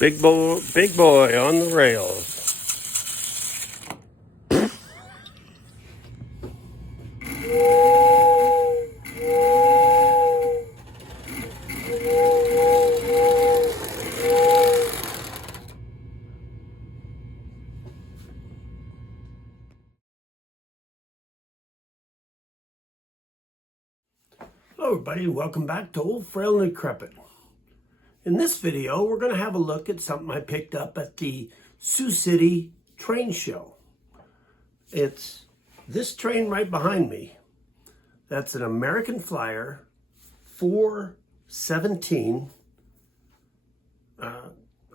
Big boy on the rails. Hello everybody, welcome back to Old Frail and Decrepit. In this video, we're going to have a look at something I picked up at the Sioux City train show. It's this train right behind me. That's an American Flyer 417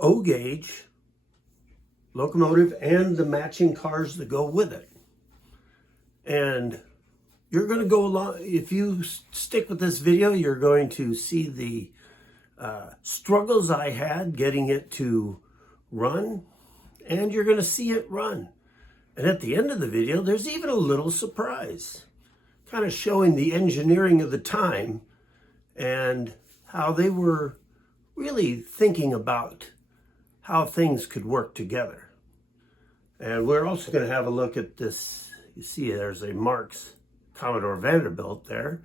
O-gauge locomotive and the matching cars that go with it. And you're going to go along, if you stick with this video, you're going to see the struggles I had getting it to run, and you're going to see it run. And at the end of the video, there's even a little surprise, kind of showing the engineering of the time and how they were really thinking about how things could work together. And we're also going to have a look at this. You see there's a Marx Commodore Vanderbilt there,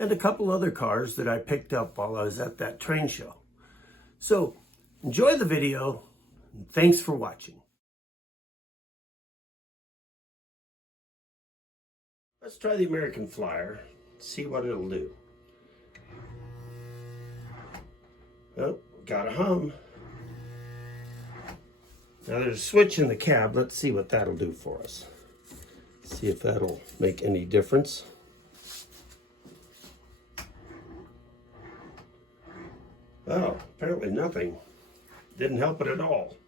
and a couple other cars that I picked up while I was at that train show. So enjoy the video, and thanks for watching. Let's try the American Flyer, see what it'll do. Oh, got a hum. Now there's a switch in the cab. Let's see what that'll do for us. See if that'll make any difference. Oh, apparently nothing. Didn't help it at all.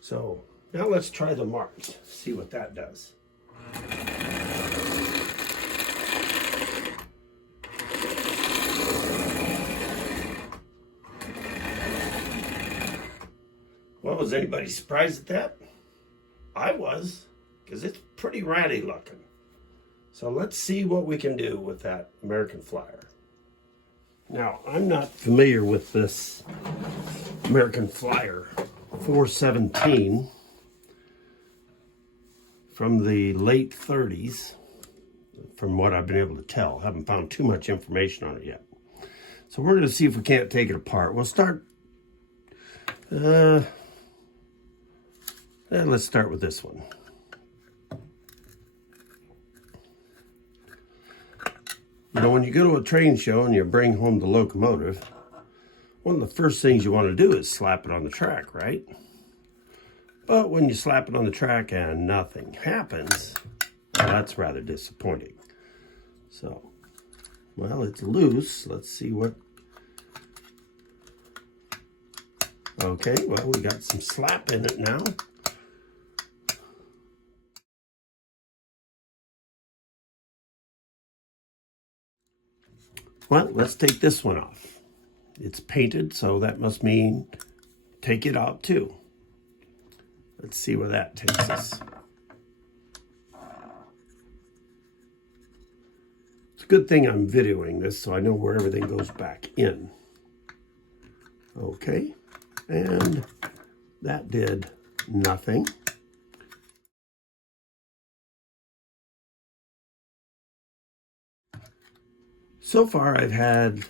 So now let's try the Marx, see what that does. Well, was anybody surprised at that? I was, because it's pretty ratty looking. So let's see what we can do with that American Flyer. Now, I'm not familiar with this American Flyer 417 from the late 30s, from what I've been able to tell. Haven't found too much information on it yet. So we're going to see if we can't take it apart. We'll start, let's start with this one. You know, when you go to a train show and you bring home the locomotive, one of the first things you want to do is slap it on the track, right? But when you slap it on the track and nothing happens, well, that's rather disappointing. So, well, it's loose. Let's see what... Okay, well, we got some slap in it now. Well, let's take this one off. It's painted, so that must mean take it out too. Let's see where that takes us. It's a good thing I'm videoing this so I know where everything goes back in. Okay, and that did nothing. So far, I've had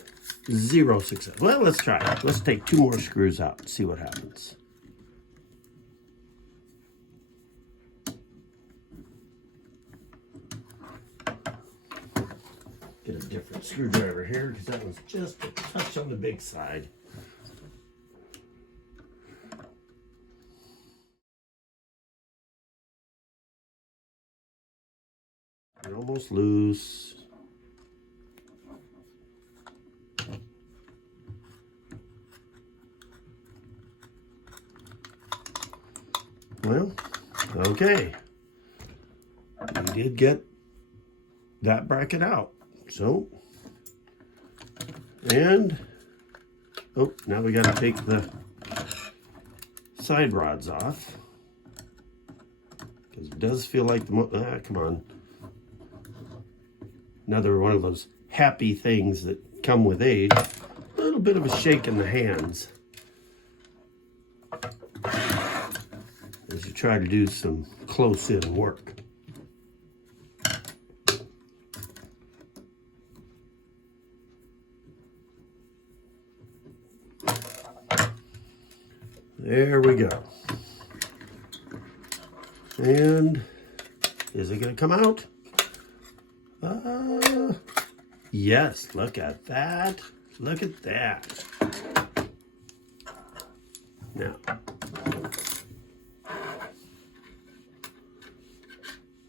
0 success. Well, let's try it. Let's take 2 more screws out and see what happens. Get a different screwdriver here because that one's just a touch on the big side. You're almost loose. Well, okay. We did get that bracket out. So, and, oh, now we got to take the side rods off. Because it does feel like the, come on. Another one of those happy things that come with age. A little bit of a shake in the hands. as you try to do some close-in work. There we go. And is it going to come out? Yes, look at that. Look at that. Now,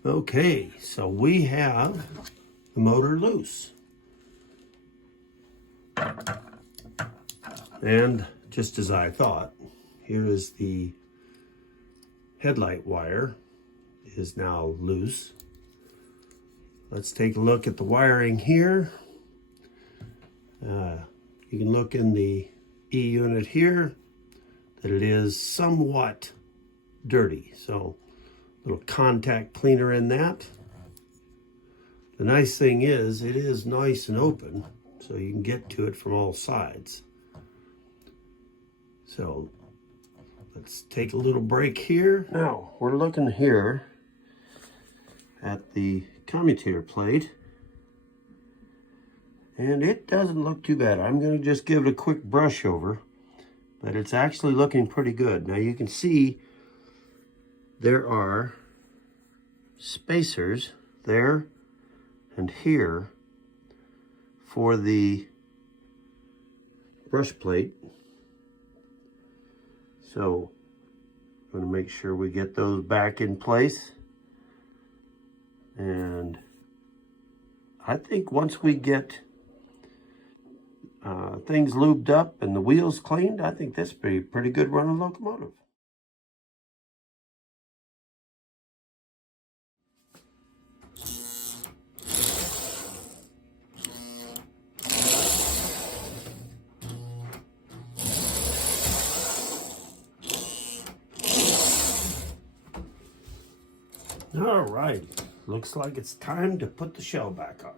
okay, so we have the motor loose. And just as I thought, here is the headlight wire is now loose. Let's take a look at the wiring here. You can look in the E unit here that it is somewhat dirty. So a little contact cleaner in that. The nice thing is it is nice and open, so you can get to it from all sides. So let's take a little break here. Now we're looking here at the commutator plate, and it doesn't look too bad. I'm going to just give it a quick brush over, but it's actually looking pretty good. Now you can see there are spacers there and here for the brush plate. So I'm going to make sure we get those back in place. And I think once we get things lubed up and the wheels cleaned, I think this will be a pretty good running locomotive. All right, looks like it's time to put the shell back on.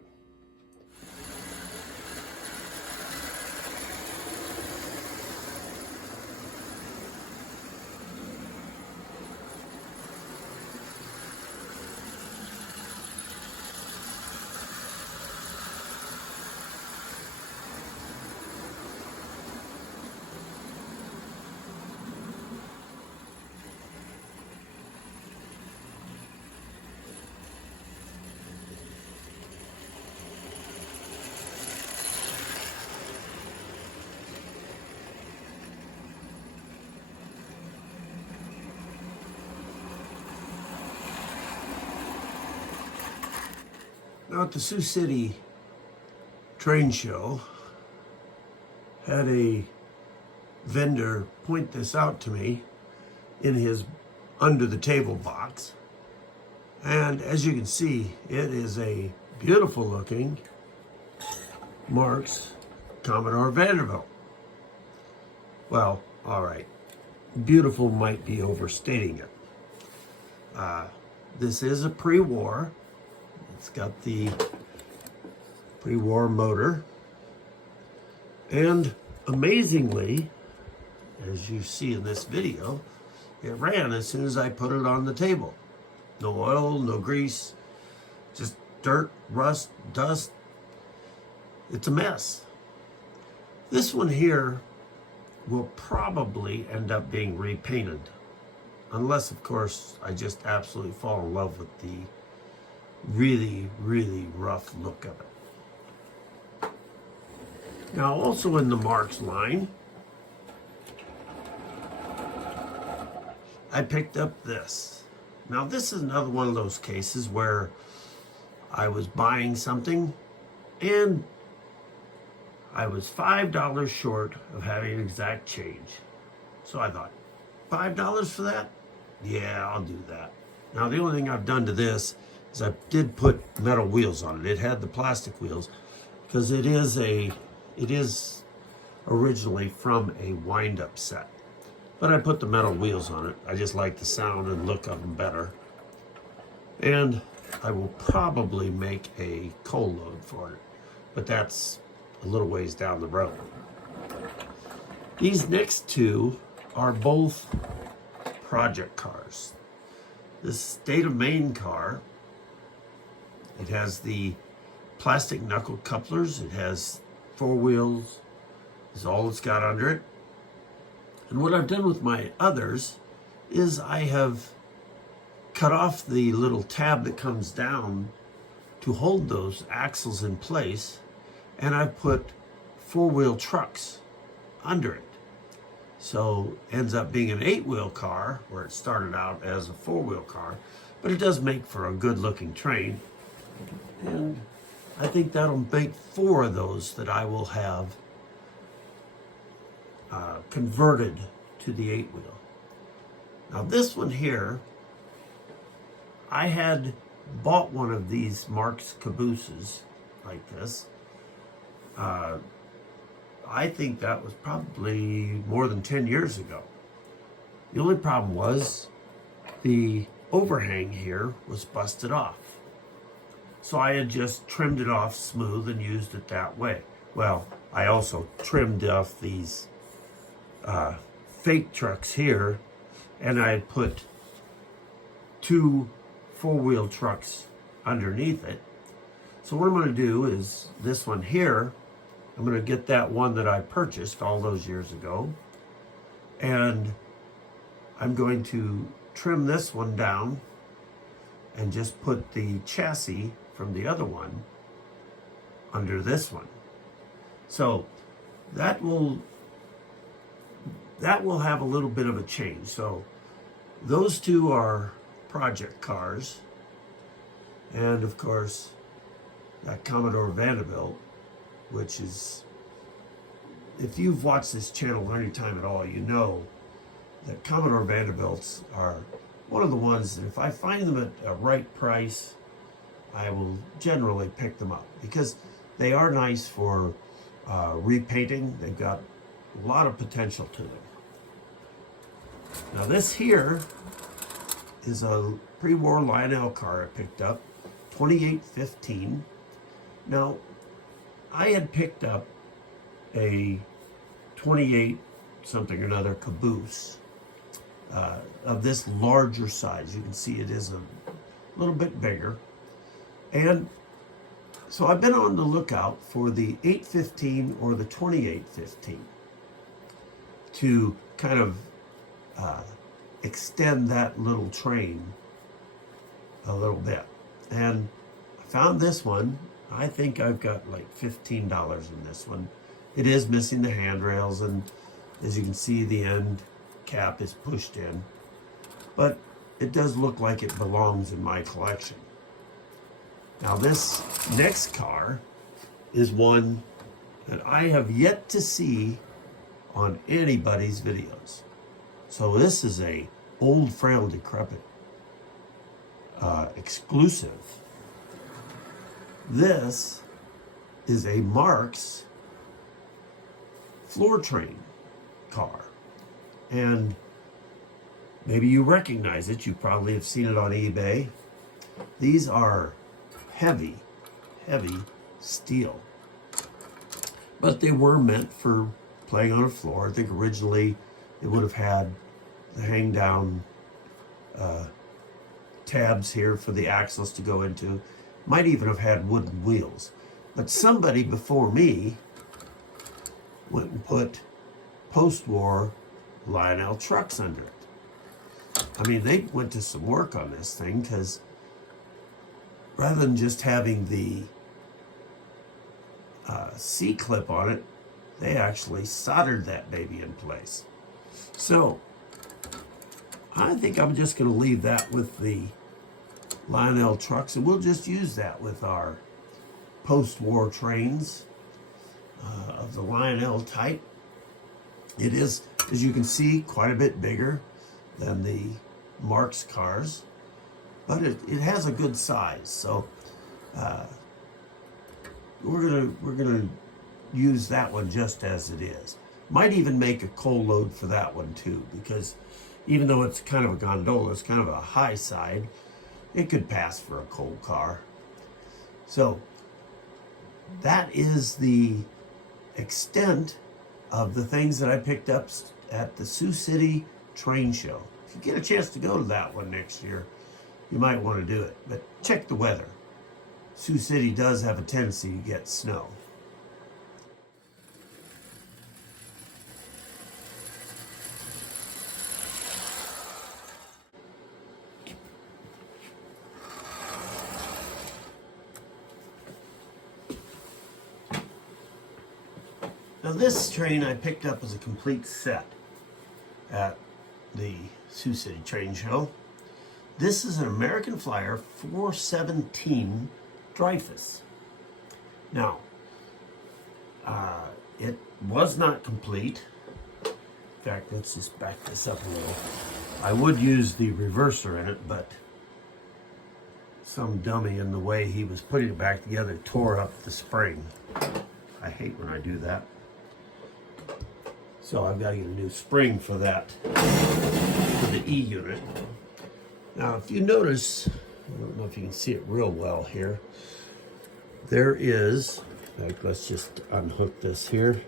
Now at the Sioux City train show, had a vendor point this out to me in his under the table box. And as you can see, it is a beautiful looking Marx Commodore Vanderbilt. Well, all right, beautiful might be overstating it. This is a pre-war. It's got the pre-war motor, and amazingly, as you see in this video, it ran as soon as I put it on the table. No oil, no grease, just dirt, rust, dust. It's a mess. This one here will probably end up being repainted, unless of course I just absolutely fall in love with the really, really rough look of it. Now also in the Marx line, I picked up this. Now this is another one of those cases where I was buying something and I was $5 short of having an exact change. So I thought, $5 for that? Yeah, I'll do that. Now the only thing I've done to this is I did put metal wheels on it. It had the plastic wheels because it is originally from a wind-up set. But I put the metal wheels on it. I just like the sound and look of them better. And I will probably make a coal load for it, but that's a little ways down the road. These next two are both project cars. This State of Maine car, it has the plastic knuckle couplers. It has 4 wheels, is all it's got under it. And what I've done with my others is I have cut off the little tab that comes down to hold those axles in place, and I've put 4-wheel trucks under it. So ends up being an 8-wheel car, where it started out as a 4-wheel car, but it does make for a good looking train. And I think that'll make 4 of those that I will have converted to the 8-wheel. Now this one here, I had bought one of these Marx cabooses like this. I think that was probably more than 10 years ago. The only problem was the overhang here was busted off. So I had just trimmed it off smooth and used it that way. Well, I also trimmed off these fake trucks here, and I had put 2 4-wheel trucks underneath it. So what I'm going to do is this one here, I'm going to get that one that I purchased all those years ago, and I'm going to trim this one down and just put the chassis from the other one under this one. So that will have a little bit of a change. So those 2 are project cars, and of course that Commodore Vanderbilt, which is, if you've watched this channel any time at all, you know that Commodore Vanderbilts are one of the ones that if I find them at a right price, I will generally pick them up, because they are nice for repainting. They've got a lot of potential to them. Now this here is a pre-war Lionel car I picked up, 2815. Now, I had picked up a 28 something or another caboose of this larger size. You can see it is a little bit bigger. And so I've been on the lookout for the 815 or the 2815 to kind of extend that little train a little bit. And I found this one. I think I've got like $15 in this one. It is missing the handrails, and as you can see, the end cap is pushed in, but it does look like it belongs in my collection. Now this next car is one that I have yet to see on anybody's videos. So this is a old, frail, decrepit exclusive. This is a Marx floor train car, and maybe you recognize it. You probably have seen it on eBay. These are heavy steel, but they were meant for playing on a floor. I think originally it would have had the hang down tabs here for the axles to go into. Might even have had wooden wheels, but somebody before me went and put post-war Lionel trucks under it. I mean, they went to some work on this thing, because rather than just having the C-clip on it, they actually soldered that baby in place. So I think I'm just going to leave that with the Lionel trucks, and we'll just use that with our post-war trains of the Lionel type. It is, as you can see, quite a bit bigger than the Marx cars, but it has a good size. So we're gonna use that one just as it is. Might even make a coal load for that one too, because even though it's kind of a gondola, it's kind of a high side, it could pass for a coal car. So that is the extent of the things that I picked up at the Sioux City Train Show. if you get a chance to go to that one next year, you might want to do it. But check the weather. Sioux City does have a tendency to get snow. Now this train I picked up as a complete set at the Sioux City Train Show. This is an American Flyer 417 Dreyfuss. Now, it was not complete. In fact, let's just back this up a little. I would use the reverser in it, but some dummy in the way he was putting it back together tore up the spring. I hate when I do that. So I've got to get a new spring for that, for the E unit. Now, if you notice, I don't know if you can see it real well here, there is, like, let's just unhook this here.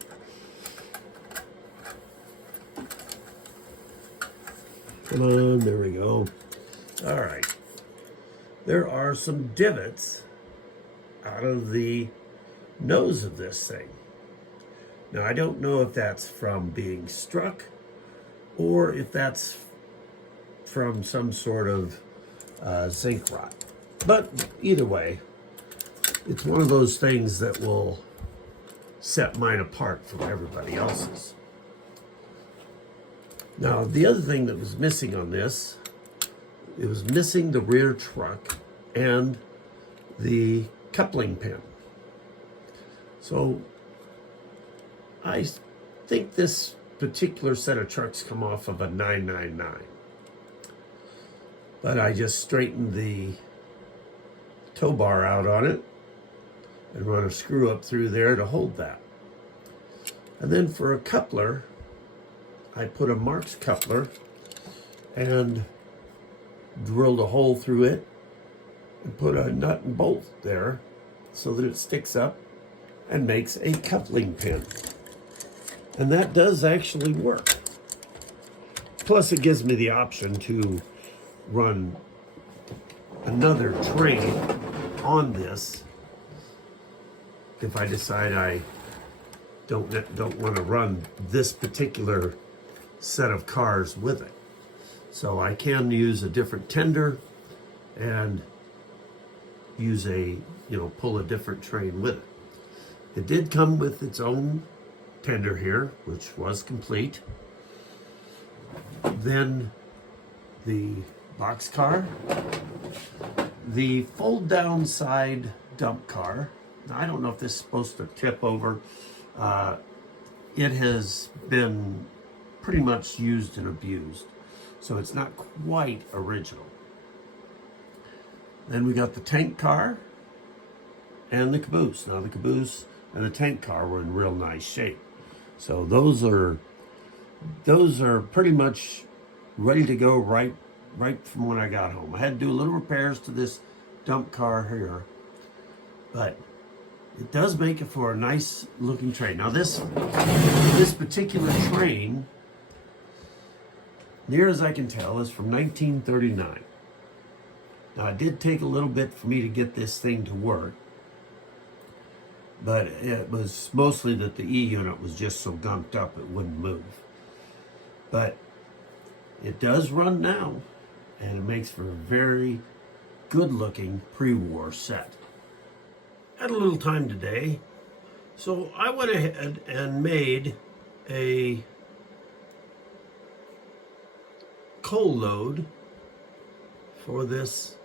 Come on, there we go. All right. There are some divots out of the nose of this thing. Now, I don't know if that's from being struck or if that's from some sort of zinc rot. But either way, it's one of those things that will set mine apart from everybody else's. Now, the other thing that was missing on this, it was missing the rear truck and the coupling pin. So I think this particular set of trucks come off of a 999. But I just straightened the tow bar out on it and run a screw up through there to hold that. And then for a coupler, I put a Marks coupler and drilled a hole through it and put a nut and bolt there so that it sticks up and makes a coupling pin. And that does actually work. Plus it gives me the option to run another train on this if I decide I don't want to run this particular set of cars with it. So I can use a different tender and use pull a different train with it. It did come with its own tender here, which was complete. Then the box car, the fold down side dump car. Now, I don't know if this is supposed to tip over. It has been pretty much used and abused, so it's not quite original. Then we got the tank car and the caboose. Now the caboose and the tank car were in real nice shape. So those are pretty much ready to go right from when I got home. I had to do a little repairs to this dump car here, but it does make it for a nice looking train. Now this particular train, near as I can tell, is from 1939. Now it did take a little bit for me to get this thing to work, but it was mostly that the E unit was just so gunked up it wouldn't move. But it does run now, and it makes for a very good looking pre-war set. Had a little time today, so I went ahead and made a coal load for this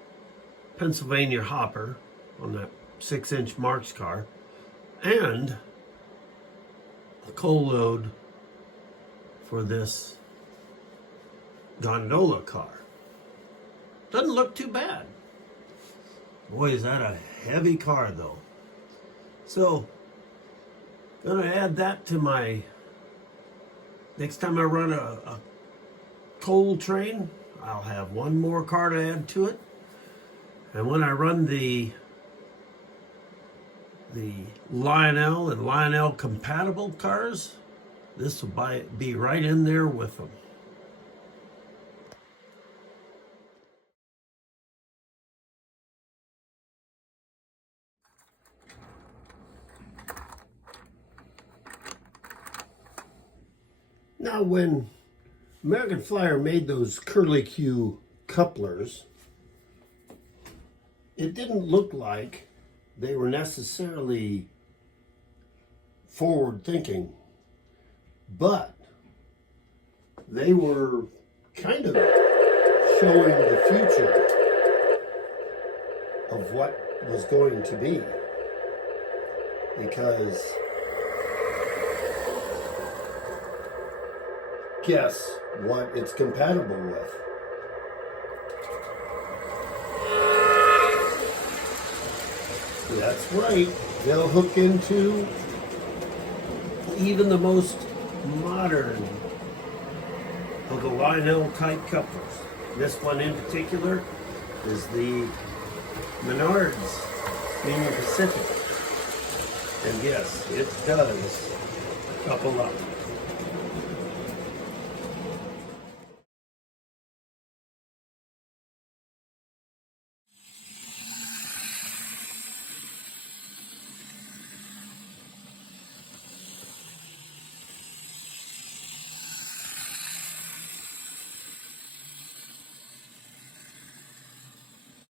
Pennsylvania hopper on that 6-inch Marks car, and a coal load for this gondola car. Doesn't look too bad. Boy, is that a heavy car though. So, gonna add that to my, next time I run a coal train, I'll have one more car to add to it. And when I run the Lionel and Lionel compatible cars, this will be right in there with them. Now, when American Flyer made those curly Q couplers, it didn't look like they were necessarily forward thinking, but they were kind of showing the future of what was going to be. Because guess what it's compatible with? That's right, they'll hook into even the most modern of the Lionel type couplers. This one in particular is the Menards Union Pacific. And yes, it does couple up.